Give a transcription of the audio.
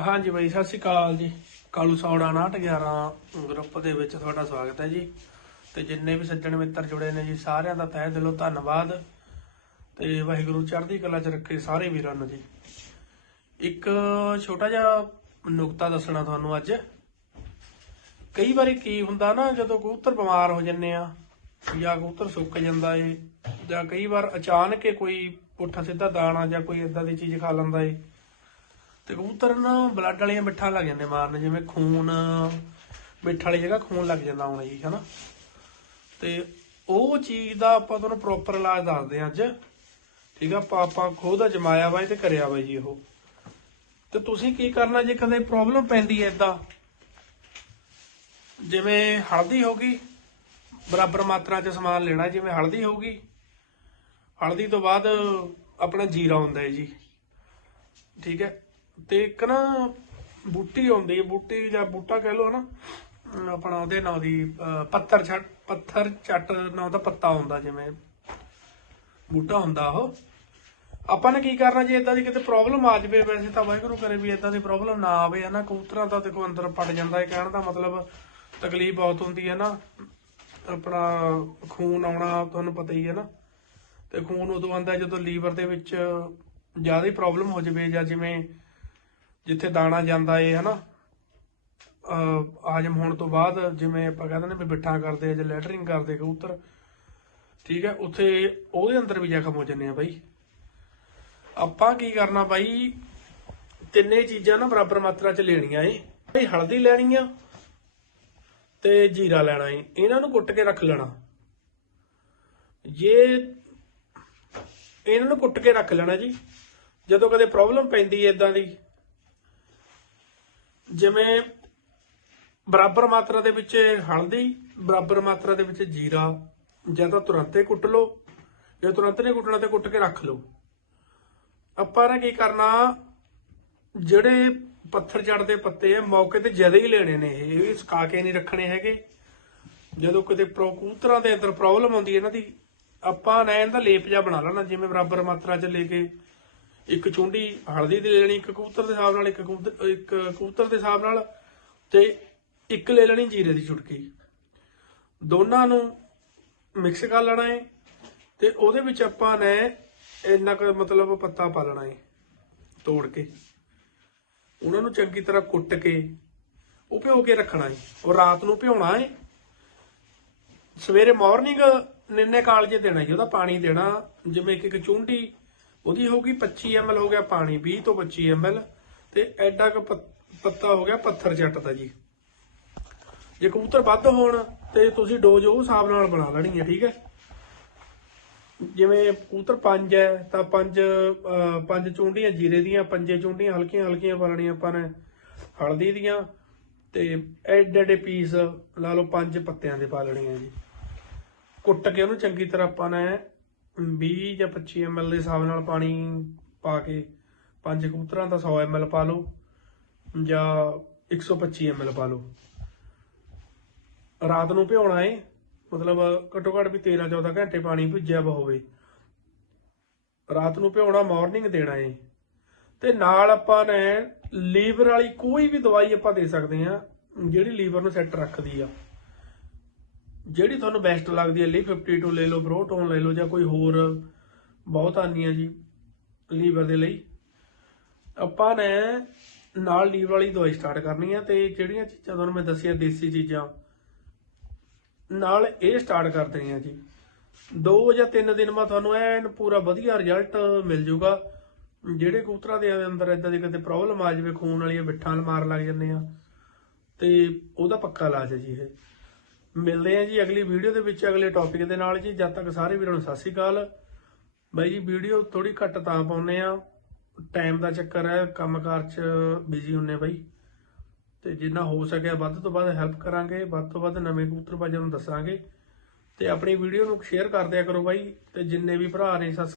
ਹਾਂਜੀ ਬਾਈ, ਸਤਿ ਸ਼੍ਰੀ ਅਕਾਲ ਜੀ। ਕਾਲੂ ਸੌੜਾ 911 ਗਰੁੱਪ ਦੇ ਵਿੱਚ ਤੁਹਾਡਾ ਸਵਾਗਤ ਹੈ ਜੀ। ਤੇ ਜਿੰਨੇ ਵੀ ਸੱਜਣ ਮਿੱਤਰ ਜੁੜੇ ਨੇ ਜੀ, ਸਾਰਿਆਂ ਦਾ ਤਹਿ ਦਿਲੋਂ ਧੰਨਵਾਦ। ਤੇ ਵਾਹਿਗੁਰੂ ਚੜ੍ਹਦੀ ਕਲਾ 'ਚ ਰੱਖੇ ਸਾਰੇ ਵੀਰਾਂ ਨੂੰ ਜੀ। ਇੱਕ ਛੋਟਾ ਜਿਹਾ ਨੁਕਤਾ ਦੱਸਣਾ ਤੁਹਾਨੂੰ ਅੱਜ। ਕਈ ਵਾਰੀ ਕੀ ਹੁੰਦਾ ਨਾ, ਜਦੋਂ ਕਬੂਤਰ ਬਿਮਾਰ ਹੋ ਜੰਨੇ ਆ, ਜਾਂ ਕਬੂਤਰ ਸੁੱਕ ਜਾਂਦਾ ਏ, ਜਾਂ ਕਈ ਵਾਰ ਅਚਾਨਕ ਕੋਈ ਪੁੱਠਾ ਸਿੱਧਾ ਦਾਣਾ ਜਾਂ ਕੋਈ ਇਦਾਂ ਦੀ ਚੀਜ਼ ਖਾ ਲੈਂਦਾ ਏ ਤੇ ਕਬੂਤਰ ਨਾ ਬਲੱਡ ਵਾਲੀਆਂ ਮਿੱਠਾਂ ਲੱਗ ਜਾਂਦੇ ਮਾਰਨ, ਜਿਵੇਂ ਖੂਨ, ਮਿੱਠ ਵਾਲੀ ਜਗ੍ਹਾ ਖੂਨ ਲੱਗ ਜਾਂਦਾ ਹੁਣ ਜੀ, ਹਨਾ? ਤੇ ਉਹ ਚੀਜ਼ ਦਾ ਆਪਾਂ ਤੁਹਾਨੂੰ ਪ੍ਰੋਪਰ ਇਲਾਜ ਦੱਸਦੇ ਹਾਂ ਅੱਜ। ਠੀਕ ਆ, ਆਪਾਂ ਖੁਦ ਅਜਮਾਇਆ ਵਾ ਤੇ ਕਰਿਆ ਵਾ ਜੀ ਉਹ। ਤੇ ਤੁਸੀਂ ਕੀ ਕਰਨਾ ਜੇ ਕਦੇ ਪ੍ਰੋਬਲਮ ਪੈਂਦੀ ਹੈ ਇਦਾਂ ਜਿਵੇਂ ਹਲਦੀ ਹੋ ਗਈ, ਬਰਾਬਰ ਮਾਤਰਾ 'ਚ ਸਮਾਨ ਲੈਣਾ, ਜਿਵੇਂ ਹਲਦੀ ਹੋ ਗਈ, ਹਲਦੀ ਤੋਂ ਬਾਅਦ ਆਪਣਾ ਜੀਰਾ ਹੁੰਦਾ ਹੈ ਜੀ। ਠੀਕ ਹੈ ਤੇ ਇੱਕ ਨਾ ਬੂਟੀ ਆਉਂਦੀ ਹੈ ਬੂਟੀ ਜਾਂ ਬੂਟਾ ਕਹਿ ਲਓ ਨਾ ਆਪਣਾ ਉਹਦੇ ਨਾਂ ਦੀ ਪੱਥਰ ਛੱਟ ਪੱਥਰ ਚੱਟ ਨਾਂ ਦਾ ਪੱਤਾ ਹੁੰਦਾ ਜਿਵੇਂ, ਬੂਟਾ ਹੁੰਦਾ ਉਹ। ਆਪਾਂ ਨੇ ਕੀ ਕਰਨਾ ਜੇ ਇਦਾਂ ਦੀ ਕਿਤੇ ਪ੍ਰੋਬਲਮ ਆ ਜਾਵੇ, ਵੈਸੇ ਤਾਂ ਵਾਹਿਗੁਰੂ ਕਰੇ ਵੀ ਇਦਾਂ ਦੀ ਪ੍ਰੋਬਲਮ ਨਾ ਆਵੇ ਹਨਾ, ਕਬੂਤਰਾਂ ਦਾ ਦੇਖੋ ਅੰਦਰ ਪੜ ਜਾਂਦਾ ਹੈ ਕਹਿਣ ਦਾ ਮਤਲਬ, ਤਕਲੀਫ ਬਹੁਤ ਹੁੰਦੀ ਹੈ ਨਾ, ਆਪਣਾ ਖੂਨ ਆਉਣਾ ਤੁਹਾਨੂੰ ਪਤਾ ਹੀ ਹੈ ਨਾ, ਤੇ ਖੂਨ ਉਦੋਂ ਆਉਂਦਾ ਜਦੋਂ ਲੀਵਰ ਦੇ ਵਿੱਚ ਜ਼ਿਆਦਾ ਹੀ ਪ੍ਰੋਬਲਮ ਹੋ ਜਾਵੇ ਜਾਂ ਜਿਵੇਂ ਜਿੱਥੇ ਦਾਣਾ ਜਾਂਦਾ ਏ, ਹਨਾ? ਅਹ ਹਾਜਮ ਹੋਣ ਤੋਂ ਬਾਅਦ ਜਿਵੇਂ ਆਪਾਂ ਕਹਿੰਦੇ ਨੇ ਵੀ ਬਿੱਠਾ ਕਰਦੇ ਆ ਜਾਂ ਲੈਟਰਿੰਗ ਕਰਦੇ ਕਬੂਤਰ, ਠੀਕ ਹੈ? ਉੱਥੇ ਉਹਦੇ ਅੰਦਰ ਵੀ ਜ਼ਖਮ ਹੋ ਜੰਨੇ ਆ ਬਾਈ। ਆਪਾਂ ਕੀ ਕਰਨਾ ਬਾਈ? ਤਿੰਨੇ ਚੀਜ਼ਾਂ ਨਾ ਬਰਾਬਰ ਮਾਤਰਾ ਚ ਲੈਣੀਆਂ ਏ। ਬਾਈ, ਹਲਦੀ ਲੈਣੀ ਆ ਤੇ ਜੀਰਾ ਲੈਣਾ ਏ। ਇਹਨਾਂ ਨੂੰ ਕੁੱਟ ਕੇ ਰੱਖ ਲੈਣਾ। ਜੇ ਇਹਨਾਂ ਨੂੰ ਕੁੱਟ ਕੇ ਰੱਖ ਲੈਣਾ ਜੀ, ਜਦੋਂ ਕਦੇ ਪ੍ਰੋਬਲਮ ਪੈਂਦੀ ਹੈ ਇਦਾਂ ਦੀ ਜਿਵੇਂ ਬਰਾਬਰ ਮਾਤਰਾ ਦੇ ਵਿੱਚ ਹਲਦੀ, ਬਰਾਬਰ ਮਾਤਰਾ ਦੇ ਵਿੱਚ ਜੀਰਾ, ਜਾਂ ਤਾਂ ਤੁਰੰਤ ਹੀ ਕੁੱਟ ਲਓ, ਜੇ ਤੁਰੰਤ ਨਹੀਂ ਕੁੱਟਣਾ ਤੇ ਕੁੱਟ ਕੇ ਰੱਖ ਲਓ। ਆਪਾਂ ਨੇ ਕੀ ਕਰਨਾ, ਜਿਹੜੇ ਪੱਥਰ ਚੜਦੇ ਪੱਤੇ ਆ, ਮੌਕੇ ਤੇ ਜ਼ਿਆਦਾ ਹੀ ਲੈਣੇ ਨੇ, ਇਹ ਵੀ ਸੁਕਾ ਕੇ ਨਹੀਂ ਰੱਖਣੇ ਹੈਗੇ। ਜਦੋਂ ਕਿਤੇ ਪ੍ਰੋ ਦੇ ਅੰਦਰ ਪ੍ਰੋਬਲਮ ਆਉਂਦੀ ਹੈ ਇਹਨਾਂ ਦੀ, ਆਪਾਂ ਨੇ ਇਹਦਾ ਲੇਪ ਜਿਹਾ ਬਣਾ ਲੈਣਾ, ਜਿਵੇਂ ਬਰਾਬਰ ਮਾਤਰਾ ਚ ਲੈ ਕੇ ਇੱਕ ਚੁੰਡੀ ਹਲਦੀ ਦੀ ਲੈ ਲੈਣੀ, ਇੱਕ ਕਬੂਤਰ ਦੇ ਹਿਸਾਬ ਨਾਲ, ਇੱਕ ਕਬੂਤਰ ਇੱਕ ਕਬੂਤਰ ਦੇ ਹਿਸਾਬ ਨਾਲ ਤੇ ਇੱਕ ਲੈ ਲੈਣੀ ਜੀਰੇ ਦੀ ਚੁਟਕੀ। ਦੋਨਾਂ ਨੂੰ ਮਿਕਸ ਕਰ ਲੈਣਾ ਹੈ ਤੇ ਉਹਦੇ ਵਿੱਚ ਆਪਾਂ ਨੇ ਇੰਨਾ ਕੁ ਮਤਲਬ ਪੱਤਾ ਪਾ ਲੈਣਾ ਹੈ ਤੋੜ ਕੇ। ਉਹਨਾਂ ਨੂੰ ਚੰਗੀ ਤਰ੍ਹਾਂ ਕੁੱਟ ਕੇ ਉਹ ਭਿਓ ਕੇ ਰੱਖਣਾ ਹੈ ਉਹ ਰਾਤ ਨੂੰ ਭਿਉਣਾ ਹੈ ਸਵੇਰੇ ਮਾਰਨਿੰਗ ਨਿੰਨੇ ਕਾਲਜੇ ਦੇਣਾ ਜੀ ਉਹਦਾ ਪਾਣੀ ਦੇਣਾ। ਜਿਵੇਂ ਕਿ ਇੱਕ ਚੁੰਡੀ ਉਹਦੀ ਹੋਊਗੀ 25 ml ਹੋ ਗਿਆ ਪਾਣੀ 20 ਤੋਂ 25 ml ਤੇ ਐਡਾ ਕ ਪੱਤਾ ਹੋ ਗਿਆ ਪੱਥਰ ਚੱਟ ਦਾ ਜੀ। ਜੇ ਕਬੂਤਰ ਵੱਧ ਹੋਣ ਤੇ ਤੁਸੀਂ ਡੋਜ਼ ਉਹ ਹਿਸਾਬ ਨਾਲ ਬਣਾ ਲੈਣੀ ਹੈ ਠੀਕ ਹੈ? ਜਿਵੇਂ ਕਬੂਤਰ ਪੰਜ ਹੈ ਤਾਂ ਪੰਜ ਅਹ, ਪੰਜ ਚੁੰਡੀਆਂ ਜੀਰੇ ਦੀਆਂ ਪੰਜੇ ਚੁੰਡੀਆਂ ਹਲਕੀਆਂ ਹਲਕੀਆਂ ਪਾ ਲੈਣੀਆਂ ਆਪਾਂ ਨੇ ਹਲਦੀ ਦੀਆਂ ਤੇ ਐਡੇ ਐਡੇ ਪੀਸ ਲਾ ਲਓ ਪੰਜ ਪੱਤਿਆਂ ਦੇ ਪਾ ਲੈਣੇ ਆ ਜੀ। ਕੁੱਟ ਕੇ ਉਹਨੂੰ ਚੰਗੀ ਤਰ੍ਹਾਂ ਆਪਾਂ ਨੇ 20 ਜਾਂ 25 ml ਦੇ ਹਿਸਾਬ ਨਾਲ ਪਾਣੀ ਪਾ ਕੇ ਪੰਜ ਕਬੂਤਰਾਂ ਦਾ 100 ml ਪਾ ਲਓ ਜਾਂ 125 ml ਪਾ ਲਓ। ਰਾਤ ਨੂੰ ਭਿਉਣਾ ਏ, ਮਤਲਬ ਘੱਟੋ ਘੱਟ ਵੀ 13 14 ਘੰਟੇ ਪਾਣੀ ਭਿੱਜਿਆ ਵਾ ਹੋਵੇ। ਰਾਤ ਨੂੰ ਭਿਉਣਾ ਮਾਰਨਿੰਗ ਦੇਣਾ ਏ। ਤੇ ਨਾਲ ਆਪਾਂ ਨੇ ਲੀਵਰ ਵਾਲੀ ਕੋਈ ਵੀ ਦਵਾਈ ਆਪਾਂ ਦੇ ਸਕਦੇ ਆ ਜਿਹੜੀ ਲੀਵਰ ਨੂੰ ਸੈੱਟ ਰੱਖਦੀ ਆ। ਜਿਹੜੀ ਤੁਹਾਨੂੰ ਬੈਸਟ ਲੱਗਦੀ ਹੈ, ਲਈ 52 ਲੈ ਲਓ ਬਰੋਟੋਨ ਲੈ ਲਓ ਜਾਂ ਕੋਈ ਹੋਰ, ਬਹੁਤ ਆਉਂਦੀਆਂ ਜੀ ਲੀਵਰ ਦੇ ਲਈ। ਆਪਾਂ ਨੇ ਨਾਲ ਲੀਵਰ ਵਾਲੀ ਦਵਾਈ ਸਟਾਰਟ ਕਰਨੀ ਆ ਤੇ ਜਿਹੜੀਆਂ ਚੀਜ਼ਾਂ ਤੁਹਾਨੂੰ ਮੈਂ ਦੱਸੀਆਂ, ਦੇਸੀ ਚੀਜ਼ਾਂ, ਨਾਲ ਇਹ ਸਟਾਰਟ ਕਰ ਦੇਣੀਆਂ ਜੀ। ਦੋ ਜਾਂ ਤਿੰਨ ਦਿਨ ਬਾਅਦ ਤੁਹਾਨੂੰ ਐਨ ਪੂਰਾ ਵਧੀਆ ਰਿਜ਼ਲਟ ਮਿਲ ਜਾਊਗਾ। ਜਿਹੜੇ ਕਬੂਤਰਾਂ ਦੇ ਅੰਦਰ ਇਦਾਂ ਦੀ ਕਿਤੇ ਪ੍ਰੋਬਲਮ ਆ ਜਾਵੇ, ਖੂਨ ਵਾਲੀਆਂ ਬਿੱਠਾਂ ਮਾਰ ਲੱਗ ਜਾਂਦੇ ਆ, ਤੇ ਉਹਦਾ ਪੱਕਾ ਇਲਾਜ ਹੈ ਜੀ ਇਹ। ਮਿਲਦੇ ਆ ਜੀ ਅਗਲੀ ਵੀਡੀਓ ਦੇ ਵਿੱਚ, ਅਗਲੇ ਟੌਪਿਕ ਦੇ ਨਾਲ ਜੀ। ਜਦ ਤੱਕ ਸਾਰੇ ਵੀਰਾਂ ਨੂੰ ਸਤਿ ਸ਼੍ਰੀ ਅਕਾਲ। ਬਾਈ ਜੀ, ਵੀਡੀਓ ਥੋੜੀ ਘੱਟ ਤਾਂ ਪਾਉਨੇ ਆ। ਟਾਈਮ ਦਾ ਚੱਕਰ ਹੈ, ਕੰਮਕਾਰ 'ਚ ਬਿਜ਼ੀ ਹੁੰਨੇ ਬਾਈ। ਤੇ ਜਿੰਨਾ ਹੋ ਸਕਿਆ ਵੱਧ ਤੋਂ ਵੱਧ ਹੈਲਪ ਕਰਾਂਗੇ। ਵੱਧ ਤੋਂ ਵੱਧ ਨਵੇਂ ਕਬੂਤਰ ਕਬੂਤਰਬਾਜ਼ਾਂ ਨੂੰ ਦੱਸਾਂਗੇ। ਤੇ ਆਪਣੀ ਵੀਡੀਓ ਨੂੰ ਸ਼ੇਅਰ ਕਰ ਦਿਆ ਕਰੋ ਬਾਈ। ਤੇ ਜਿੰਨੇ ਵੀ ਭਰਾ ਨੇ ਸਬਸ-